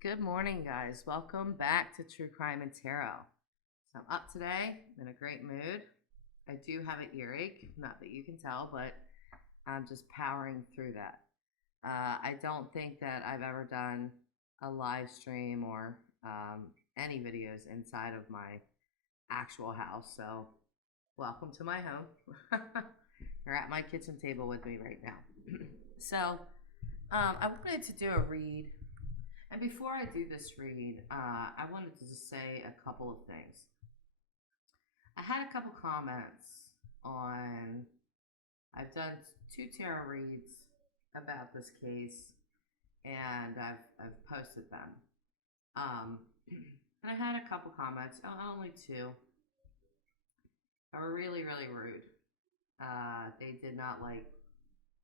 Good morning, guys. Welcome back to True Crime and Tarot. So I'm up today, in a great mood. I do have an earache, not that you can tell, but I'm just powering through that. I don't think that I've ever done a live stream or any videos inside of my actual house. So, welcome to my home. You're at my kitchen table with me right now. I wanted to do a read. And before I do this read, I wanted to just say a couple of things. I had a couple comments on, I've done 2 tarot reads about this case, and I've posted them. And I had a couple comments, only 2, that were really, really rude. They did not like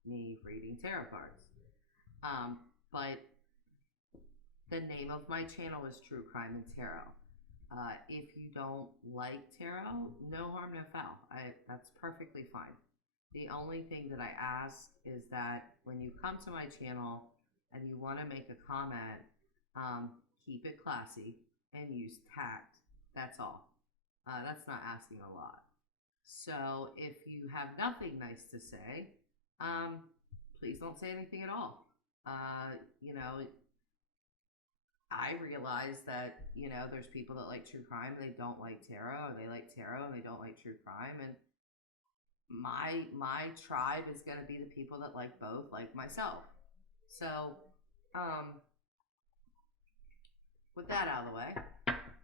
me reading tarot cards. But the name of my channel is True Crime and Tarot. If you don't like tarot, no harm, no foul. That's perfectly fine. The only thing that I ask is that when you come to my channel and you want to make a comment, keep it classy and use tact. That's all. That's not asking a lot. So if you have nothing nice to say, please don't say anything at all. I realize that, there's people that like true crime, they don't like tarot, or they like tarot and they don't like true crime. And my tribe is going to be the people that like both, like myself. So, with that out of the way,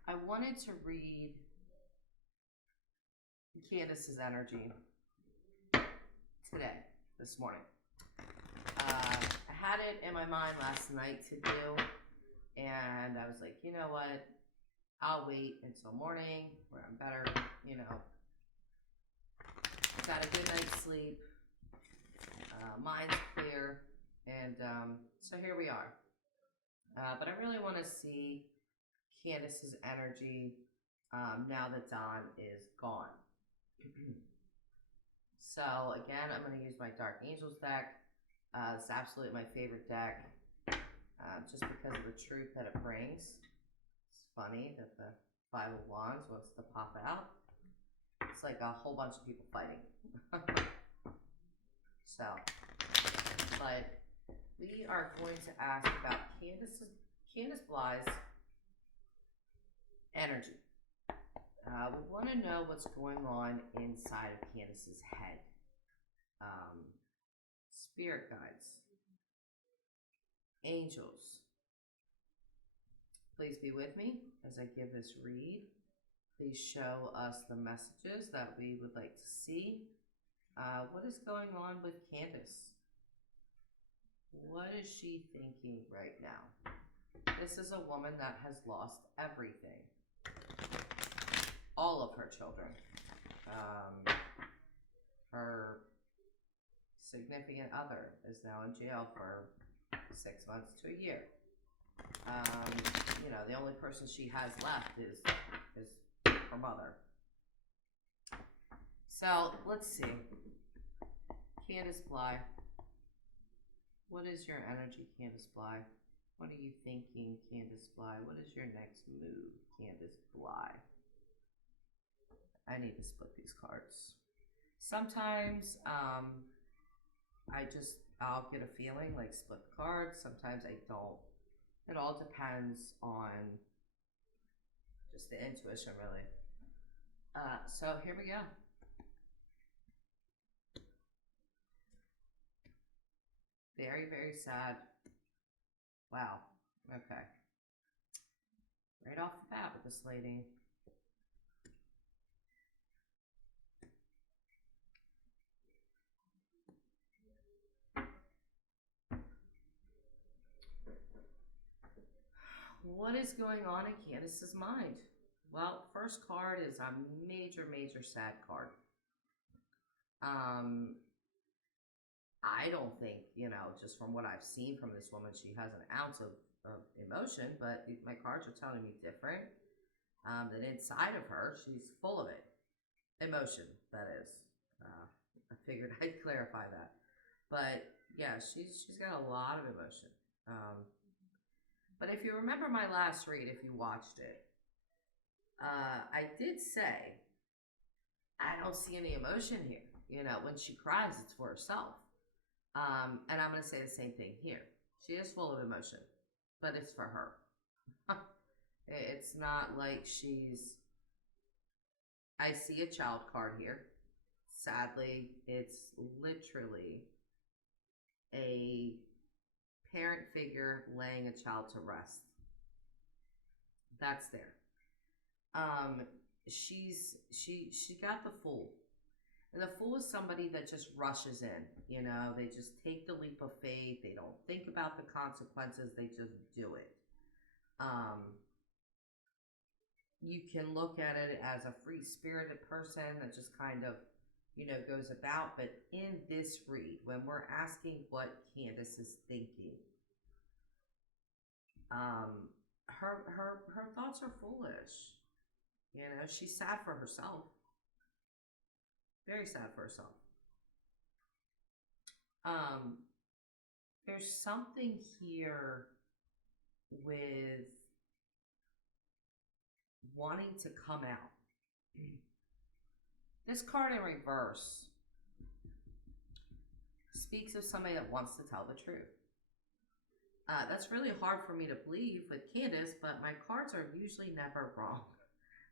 I wanted to read Candace's energy today, this morning. I had it in my mind last night to do, and I was like, you know what? I'll wait until morning where I'm better, Got a good night's sleep. Mind's clear. And so here we are. But I really want to see Candace's energy now that Don is gone. So again, I'm going to use my Dark Angels deck. It's absolutely my favorite deck. Just because of the truth that it brings. It's funny that the 5 of Wands wants to pop out. It's like a whole bunch of people fighting. But we are going to ask about Candace Bly's energy. We want to know what's going on inside of Candace's head. Spirit guides. Angels, please be with me as I give this read. Please show us the messages that we would like to see. What is going on with Candace? What is she thinking right now? This is a woman that has lost everything. All of her children. Her significant other is now in jail for 6 months to a year. The only person she has left is her mother. So let's see. Candace Bly. What is your energy, Candace Bly? What are you thinking, Candace Bly? What is your next move, Candace Bly? I need to split these cards. Sometimes I'll get a feeling like split the cards. Sometimes I don't. It all depends on just the intuition, really. So here we go. Very, very sad. Wow. Okay. Right off the bat with this lady. What is going on in Candace's mind? Well, first card is a major, major sad card. I don't think, just from what I've seen from this woman, she has an ounce of emotion, but my cards are telling me different. That inside of her, she's full of it. Emotion, that is. I figured I'd clarify that. But yeah, she's got a lot of emotion. But if you remember my last read, if you watched it, I did say I don't see any emotion here. You know, when she cries, it's for herself. And I'm going to say the same thing here. She is full of emotion, but it's for her. It's not like she's. I see a child card here. Sadly, it's literally a parent figure laying a child to rest. That's there. Um, she got the Fool. And the Fool is somebody that just rushes in. You know, they just take the leap of faith. They don't think about the consequences. They just do it. You can look at it as a free-spirited person that just kind of, you know, goes about. But in this read, when we're asking what Candace is thinking, her thoughts are foolish. You know, she's sad for herself. Very sad for herself. There's something here with wanting to come out. This card in reverse speaks of somebody that wants to tell the truth. That's really hard for me to believe with Candace, but my cards are usually never wrong.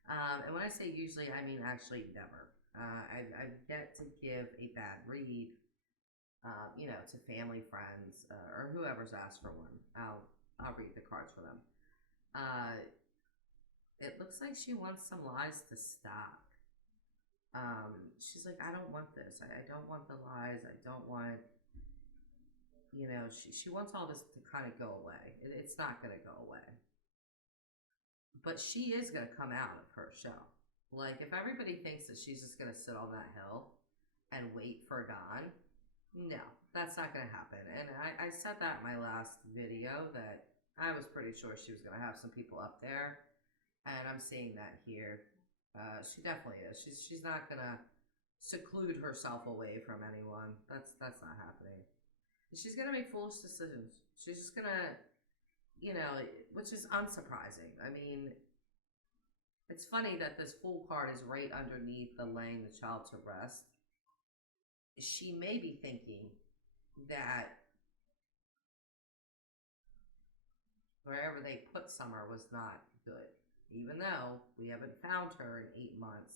And when I say usually, I mean actually never. I've yet to give a bad read, you know, to family, friends, or whoever's asked for one. I'll read the cards for them. It looks like she wants some lies to stop. She's like, I don't want this. I don't want the lies. I don't want, you know, she wants all this to kind of go away. It's not going to go away. But she is going to come out of her shell. Like, if everybody thinks that she's just going to sit on that hill and wait for Don, no, that's not going to happen. And I said that in my last video that I was pretty sure she was going to have some people up there. And I'm seeing that here. She definitely is. She's not going to seclude herself away from anyone. That's not happening. She's going to make foolish decisions. She's just going to, you know, which is unsurprising. I mean, it's funny that this Fool card is right underneath the laying the child to rest. She may be thinking that wherever they put Summer was not good, even though we haven't found her in 8 months.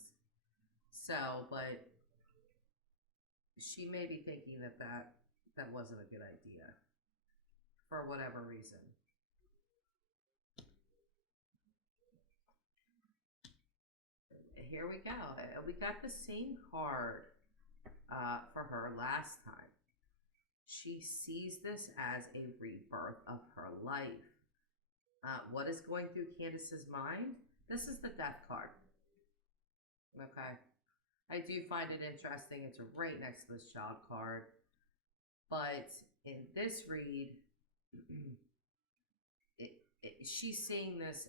So, but she may be thinking that wasn't a good idea for whatever reason. Here we go. We got the same card for her last time. She sees this as a rebirth of her life. What is going through Candace's mind? This is the Death card. Okay. I do find it interesting. It's right next to this Child card. But in this read, she's seeing this,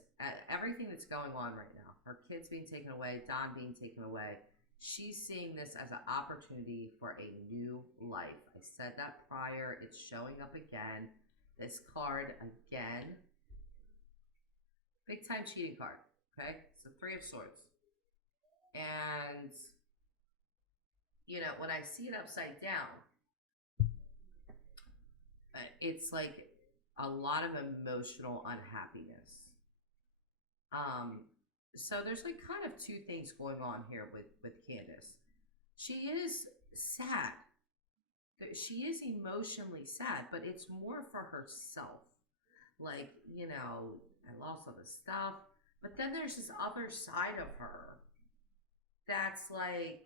everything that's going on right now. Her kids being taken away, Don being taken away. She's seeing this as an opportunity for a new life. I said that prior. It's showing up again. This card again. Big time cheating card. Okay? It's the Three of Swords. And, you know, when I see it upside down, it's like a lot of emotional unhappiness. So there's like kind of two things going on here with Candace. She is sad. She is emotionally sad, but it's more for herself. Like, you know, I lost all this stuff. But then there's this other side of her that's like,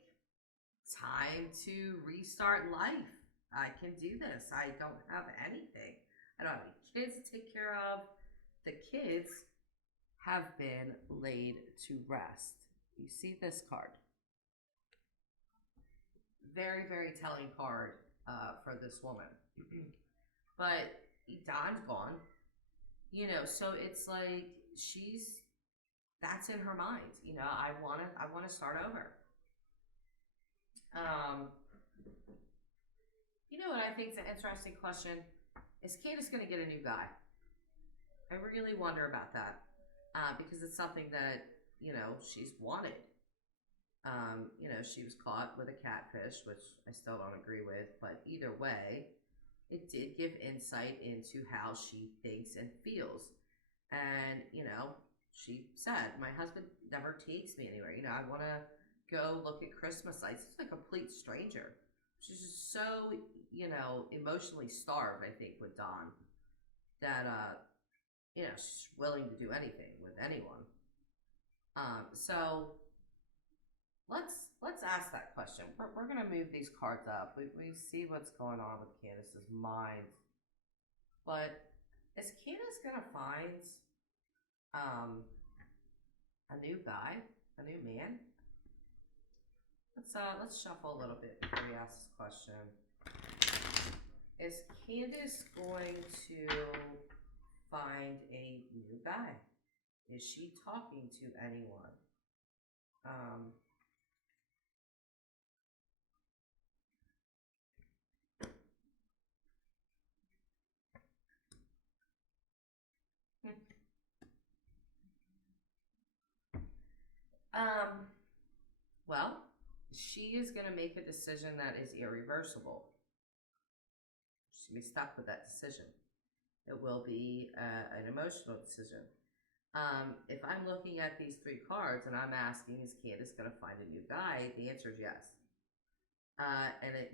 time to restart life. I can do this. I don't have anything. I don't have any kids to take care of. The kids have been laid to rest. You see this card. Very, very telling card for this woman. But Don's gone. You know, so it's like that's in her mind. You know, I wanna start over. You know what I think is an interesting question? Is Candace gonna get a new guy? I really wonder about that because it's something that, she's wanted. She was caught with a catfish, which I still don't agree with, but either way, it did give insight into how she thinks and feels. And, she said, my husband never takes me anywhere. I want to go look at Christmas lights. It's a complete stranger. She's just so, emotionally starved, I think, with Don that, she's willing to do anything with anyone. So let's ask that question. We're gonna move these cards up. We see what's going on with Candace's mind, but is Candace gonna find a new guy, a new man? Let's shuffle a little bit before we ask this question. Is Candace going to find a new guy? Is she talking to anyone? Um, um, well, she is going to make a decision that is irreversible. She's going to be stuck with that decision. It will be an emotional decision. If I'm looking at these three cards and I'm asking, is Candace going to find a new guy? The answer is yes. And it,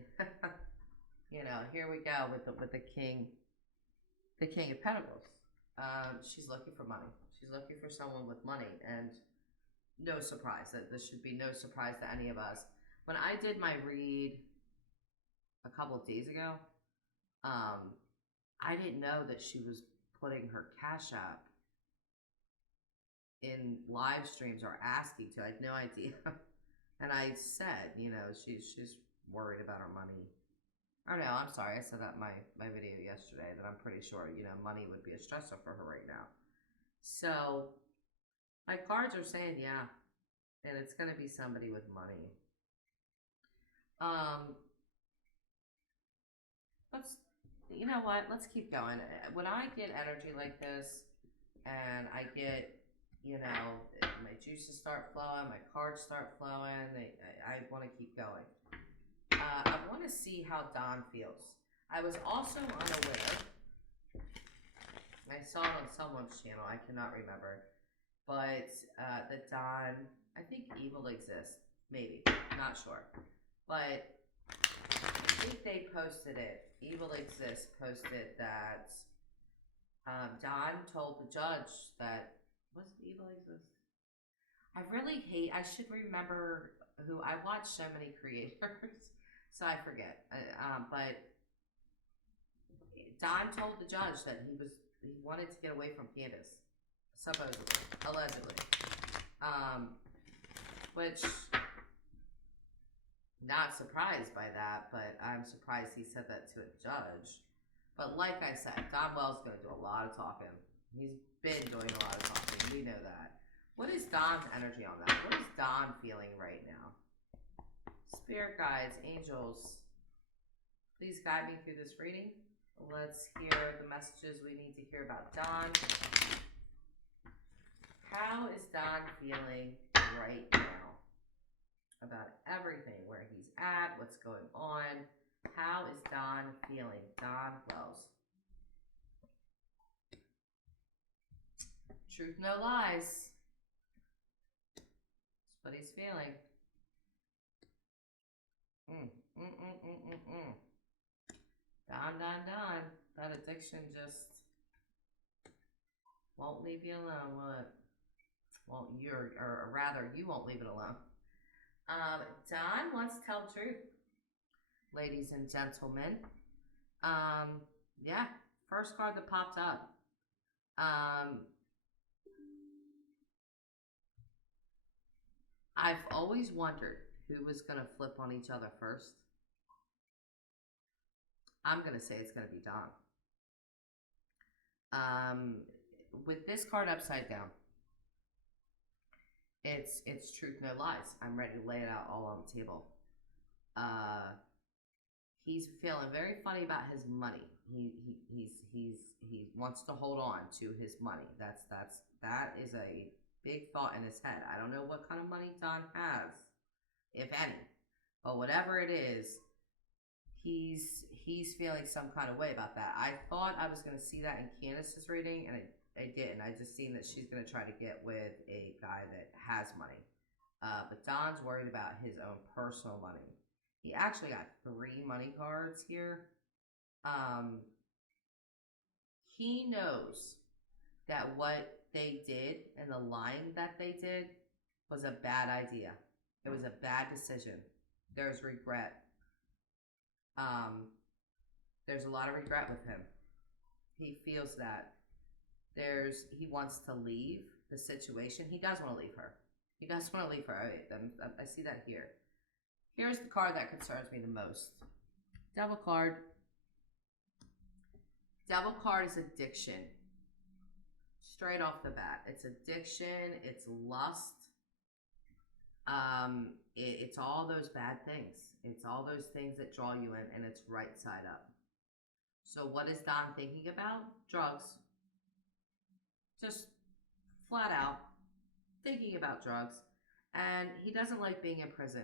here we go with the king of Pentacles. She's looking for money. She's looking for someone with money, and no surprise that this should be no surprise to any of us. When I did my read a couple of days ago, I didn't know that she was putting her Cash App in live streams or asking to. I had no idea. And I said, she's worried about her money. Or no, I'm sorry, I said that in my video yesterday that I'm pretty sure, money would be a stressor for her right now. So my cards are saying, yeah, and it's going to be somebody with money. You know what? Let's keep going. When I get energy like this, and I get, my juices start flowing, my cards start flowing, I want to keep going. I want to see how Don feels. I was also unaware, I saw it on someone's channel, I cannot remember, but that Don, I think evil exists, maybe, not sure, but I think they posted it. Evil Exists posted that Don told the judge that, what's the Evil Exists? I should remember who, I watch so many creators, so I forget. But Don told the judge that he wanted to get away from Candace, supposedly, allegedly. Which, not surprised by that, but I'm surprised he said that to a judge. But like I said, Don Wells going to do a lot of talking. He's been doing a lot of talking. We know that. What is Don's energy on that? What is Don feeling right now? Spirit guides, angels, please guide me through this reading. Let's hear the messages we need to hear about Don. How is Don feeling right now? About everything, where he's at, what's going on. How is Don feeling? Don Wells. Truth, no lies. That's what he's feeling. Don. That addiction just won't leave you alone, will it? Well, or rather, you won't leave it alone. Don wants to tell the truth, ladies and gentlemen. Yeah, first card that popped up. I've always wondered who was going to flip on each other first. I'm going to say it's going to be Don. With this card upside down, it's truth, no lies. I'm ready to lay it out all on the table. He's feeling very funny about his money. He wants to hold on to his money. That is a big thought in his head. I don't know what kind of money Don has, if any, but whatever it is, he's feeling some kind of way about that. I thought I was going to see that in Candace's reading, and I didn't. I just seen that she's going to try to get with a guy that has money. But Don's worried about his own personal money. He actually got 3 money cards here. He knows that what they did and the lying that they did was a bad idea. It was a bad decision. There's regret. There's a lot of regret with him. He feels that he wants to leave the situation. He does want to leave her. He does want to leave her. I see that here. Here's the card that concerns me the most. Devil card. Devil card is addiction. Straight off the bat. It's addiction. It's lust. It's all those bad things. It's all those things that draw you in, and it's right side up. So what is Don thinking about? Drugs. Just flat out thinking about drugs. And he doesn't like being in prison.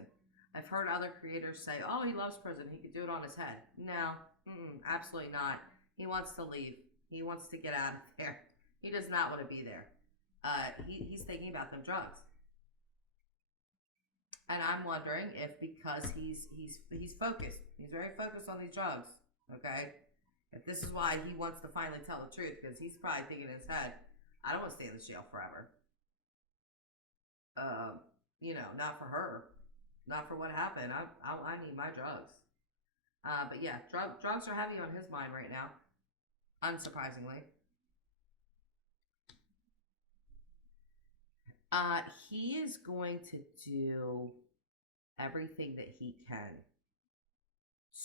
I've heard other creators say, oh, he loves prison. He could do it on his head. No, absolutely not. He wants to leave. He wants to get out of there. He does not want to be there. He's thinking about them drugs. And I'm wondering if because he's focused. He's very focused on these drugs. Okay? If this is why he wants to finally tell the truth, because he's probably thinking in his head, I don't want to stay in this jail forever. Not for her. Not for what happened. I need my drugs. But yeah, drugs are heavy on his mind right now. Unsurprisingly. He is going to do everything that he can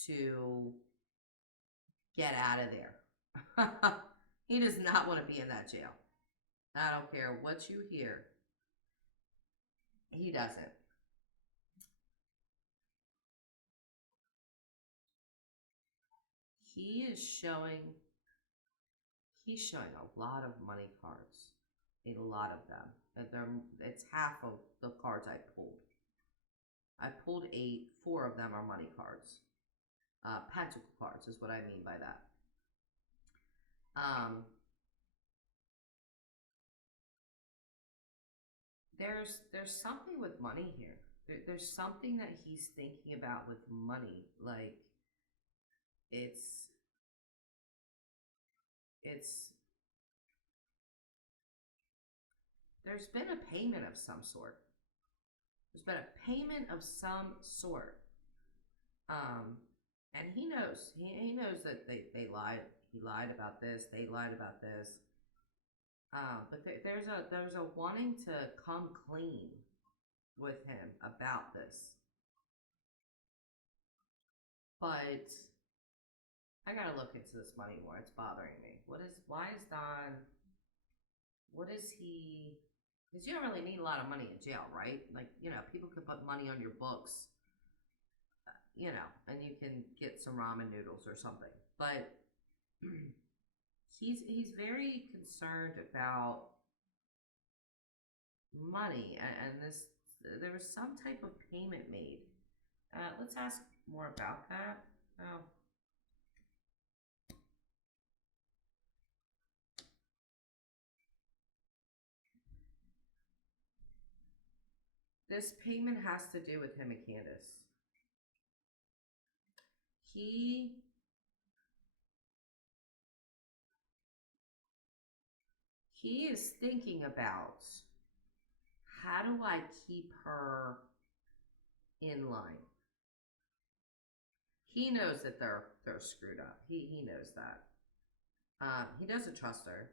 to get out of there. He does not want to be in that jail. I don't care what you hear. He doesn't. He's showing a lot of money cards. A lot of them. It's half of the cards I pulled. I pulled 8. 4 of them are money cards. Pentacle cards is what I mean by that. There's something with money here. There's something that he's thinking about with money. Like, it's there's been a payment of some sort. There's been a payment of some sort. And he knows. He knows that they lied. He lied about this. They lied about this. But there's a wanting to come clean with him about this. But I gotta look into this money more. It's bothering me. Why is Don, what is he, because you don't really need a lot of money in jail, right? Like, people can put money on your books, and you can get some ramen noodles or something. But he's very concerned about money, and there was some type of payment made. Let's ask more about that. Oh. This payment has to do with him and Candace. He is thinking about, how do I keep her in line? He knows that they're screwed up. He knows that. He doesn't trust her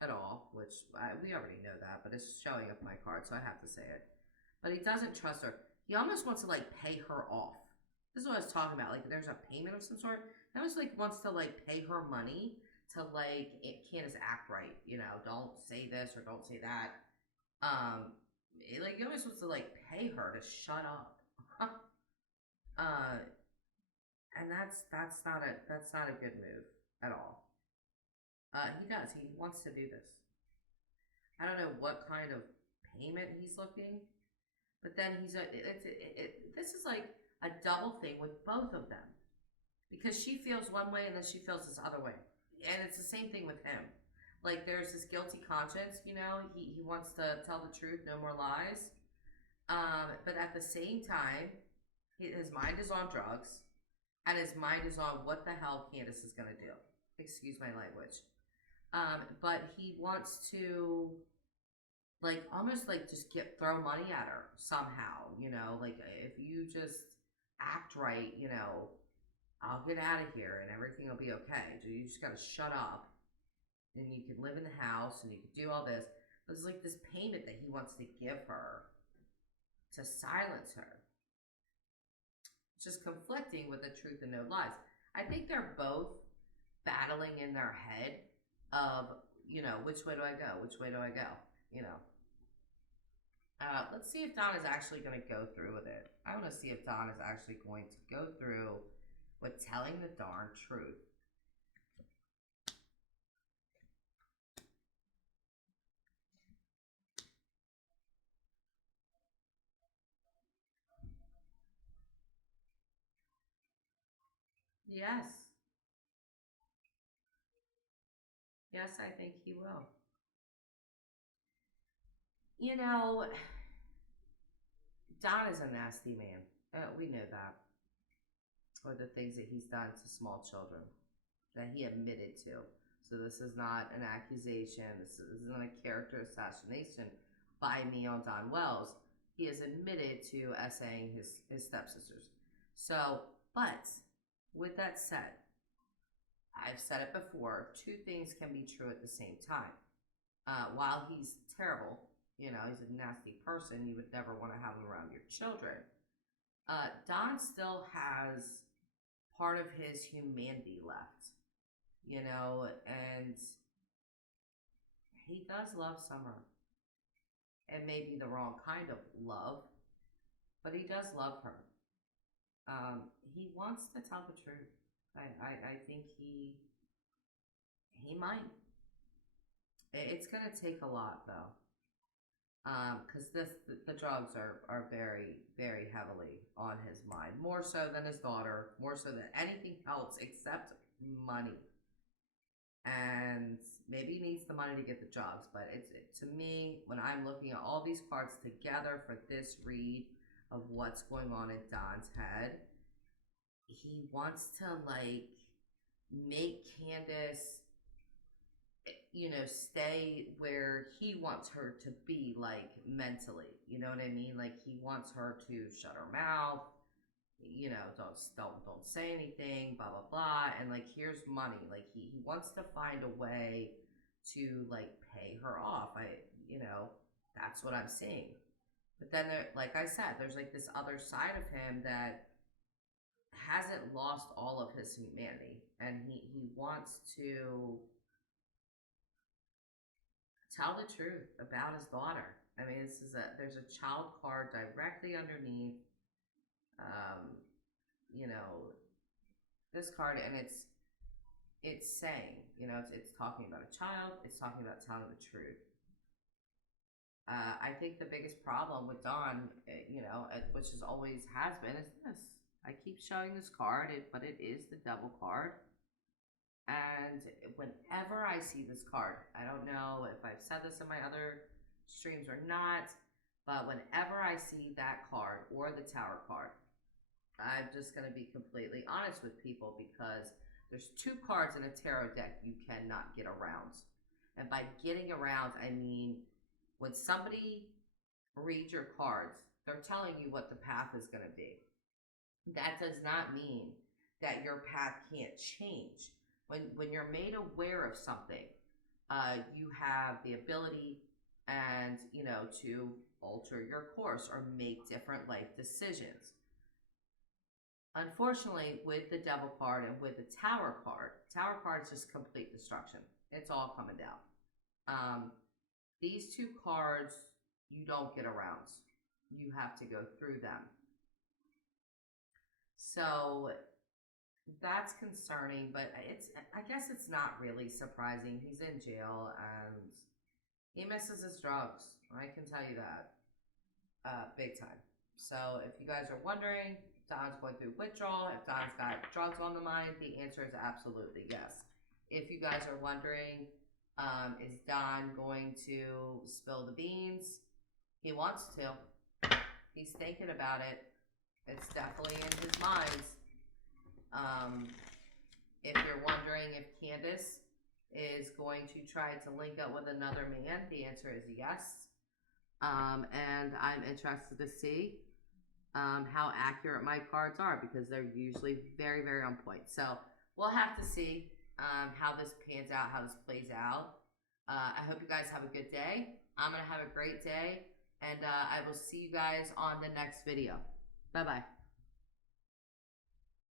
at all, which we already know that, but it's showing up my card, so I have to say it. But he doesn't trust her. He almost wants to pay her off. This is what I was talking about. There's a payment of some sort. He almost wants to pay her money to Candace act right. Don't say this or don't say that. He almost wants to pay her to shut up. And and that's not a good move at all. He wants to do this. I don't know what kind of payment he's looking, but then this is like a double thing with both of them, because she feels one way and then she feels this other way, and it's the same thing with him. Like there's this guilty conscience, he wants to tell the truth, no more lies. But at the same time, his mind is on drugs, and his mind is on what the hell Candace is gonna do. Excuse my language. But he wants to, like, almost like just throw money at her somehow, like if you just act right, I'll get out of here and everything will be okay. You just gotta shut up, and you can live in the house and you can do all this. But it's like this payment that he wants to give her to silence her. It's just conflicting with the truth and no lies. I think they're both battling in their head of, which way do I go? Which way do I go? Let's see if Don is actually going to go through with it. I want to see if Don is actually going to go through with telling the darn truth. Yes. Yes, I think he will. Don is a nasty man. We know that. Or the things that he's done to small children that he admitted to. So this is not an accusation. This isn't a character assassination by me on Don Wells. He has admitted to essaying his stepsisters. So, but with that said, I've said it before, two things can be true at the same time. While he's terrible, he's a nasty person, you would never want to have him around your children. Don still has part of his humanity left, and he does love Summer. It may be the wrong kind of love, but he does love her. He wants to tell the truth. I think he might. It's gonna take a lot though, because the drugs are very, very heavily on his mind, more so than his daughter, more so than anything else except money. And maybe he needs the money to get the drugs, but to me, when I'm looking at all these cards together for this read of what's going on in Don's head, he wants to like make Candace, stay where he wants her to be, like mentally. You know what I mean? Like he wants her to shut her mouth. Don't say anything. Blah blah blah. And like here's money. Like he wants to find a way to like pay her off. That's what I'm seeing. But then there, like I said, there's like this other side of him that hasn't lost all of his humanity, and he wants to tell the truth about his daughter. I mean, there's a child card directly underneath, this card, and it's saying, it's talking about a child, it's talking about telling the truth. I think the biggest problem with Don, which always has been, is this. I keep showing this card, but it is the Devil card. And whenever I see this card, I don't know if I've said this in my other streams or not, but whenever I see that card or the Tower card, I'm just going to be completely honest with people, because there's two cards in a tarot deck you cannot get around. And by getting around, I mean when somebody reads your cards, they're telling you what the path is going to be. That does not mean that your path can't change. When you're made aware of something, you have the ability and to alter your course or make different life decisions. Unfortunately, with the Devil card and with the Tower card is just complete destruction. It's all coming down. These two cards you don't get around. You have to go through them. So that's concerning, but I guess it's not really surprising. He's in jail and he misses his drugs. I can tell you that. Big time. So if you guys are wondering, Don's going through withdrawal, if Don's got drugs on the mind, the answer is absolutely yes. If you guys are wondering, is Don going to spill the beans? He wants to. He's thinking about it. It's definitely in his mind. If you're wondering if Candace is going to try to link up with another man, the answer is yes. And I'm interested to see how accurate my cards are because they're usually very, very on point. So we'll have to see how this pans out, how this plays out. I hope you guys have a good day. I'm going to have a great day, and I will see you guys on the next video. Bye-bye.